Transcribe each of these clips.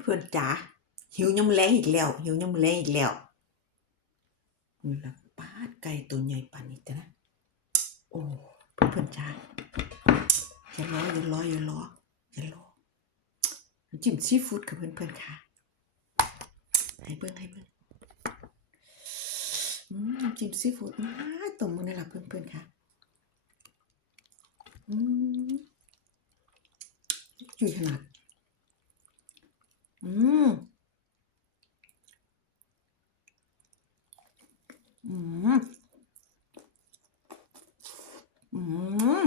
เพื่อนๆจ๋าหิวยำแรงอีกแล้ว หิวยำแรงอีกแล้วนี่ละปาดไก่ตัวใหญ่ปานนี้แต่นะโอ้เพื่อนๆจ๋าอย่ารออย่ารออย่ารออย่ารอน้ำจิ้มซีฟู้ดค่ะเพื่อนๆค่ะให้เบิ่งให้เบิ่งอืมน้ำจิ้มซีฟู้ดมาตบมือนี่ละเพื่อนๆค่ะอืมจุยขนาด อืม อืม อืม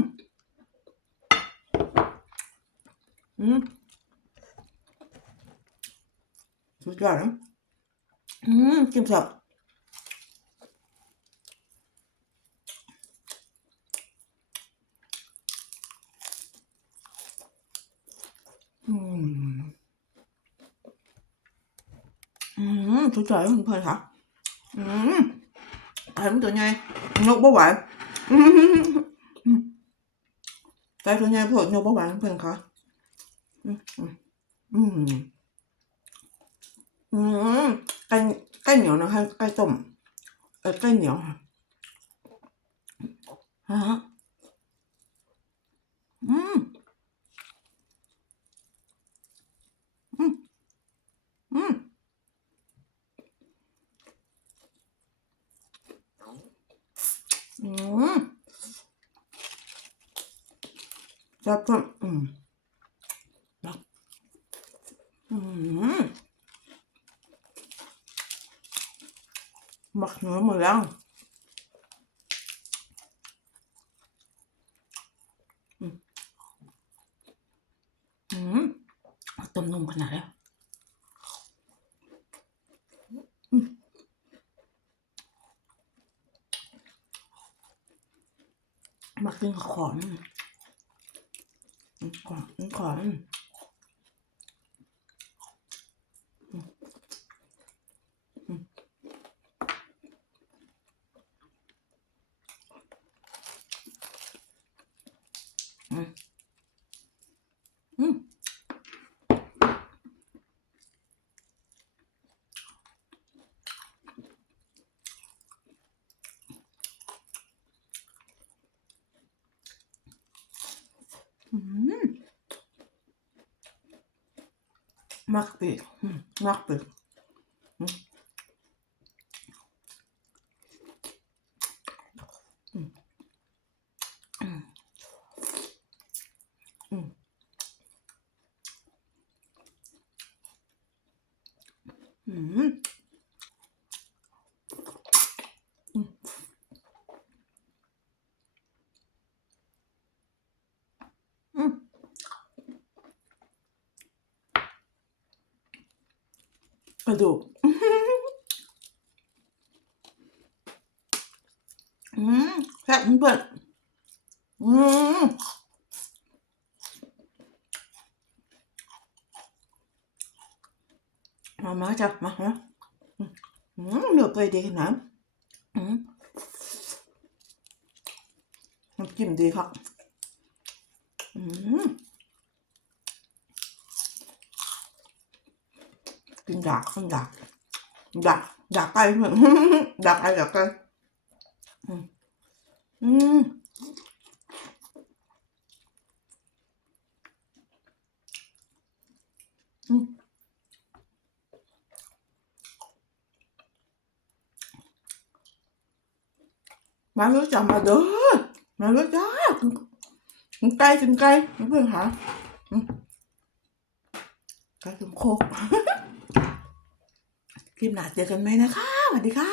อืมสุดยอดนะอืมกินสับอืมอืมสุดยอดเลยเพื่อนๆค่ะอืมไก่มันตัวใหญ่นกบ่ไหวอืมไก่ตัวใหญ่พวกนกบ่ไหวเพื่อนๆค่ะ อืมอืมอืมอืมไก่ไก่เหนียวนะคะไก่ต้มเออไก่เหนียวค่ะฮะอืมอืมอืมอืมแล้วก็อืมแล้วอืม หมักเนื้อหมดแล้วอืมอืมต้มนุ่มขนาดแล้วอืมากินกับขอนขอนขอนอืมอืมอืมอื มอืมมักปีกอืมมักปีกอืมอืมอืมอืมอืมอืมอืม กระดูกอืมแซ่บเพื่อนๆอืม มามาจ้ะมามาอืมอืมเลือกไปดีขนาดอืมน้ำจิ้มดีครับอืมกินดากกินดากดากดากไก่เพื่อนดากไก่ดากไก่อืมอืม มาเลยจ้ะมาเด้อมาเลยจ้าถึงไก่กินไก่เพื่อนหาไก่กินโคกคลิปหน้าเจอกันไหมนะคะสวัสดีค่ะ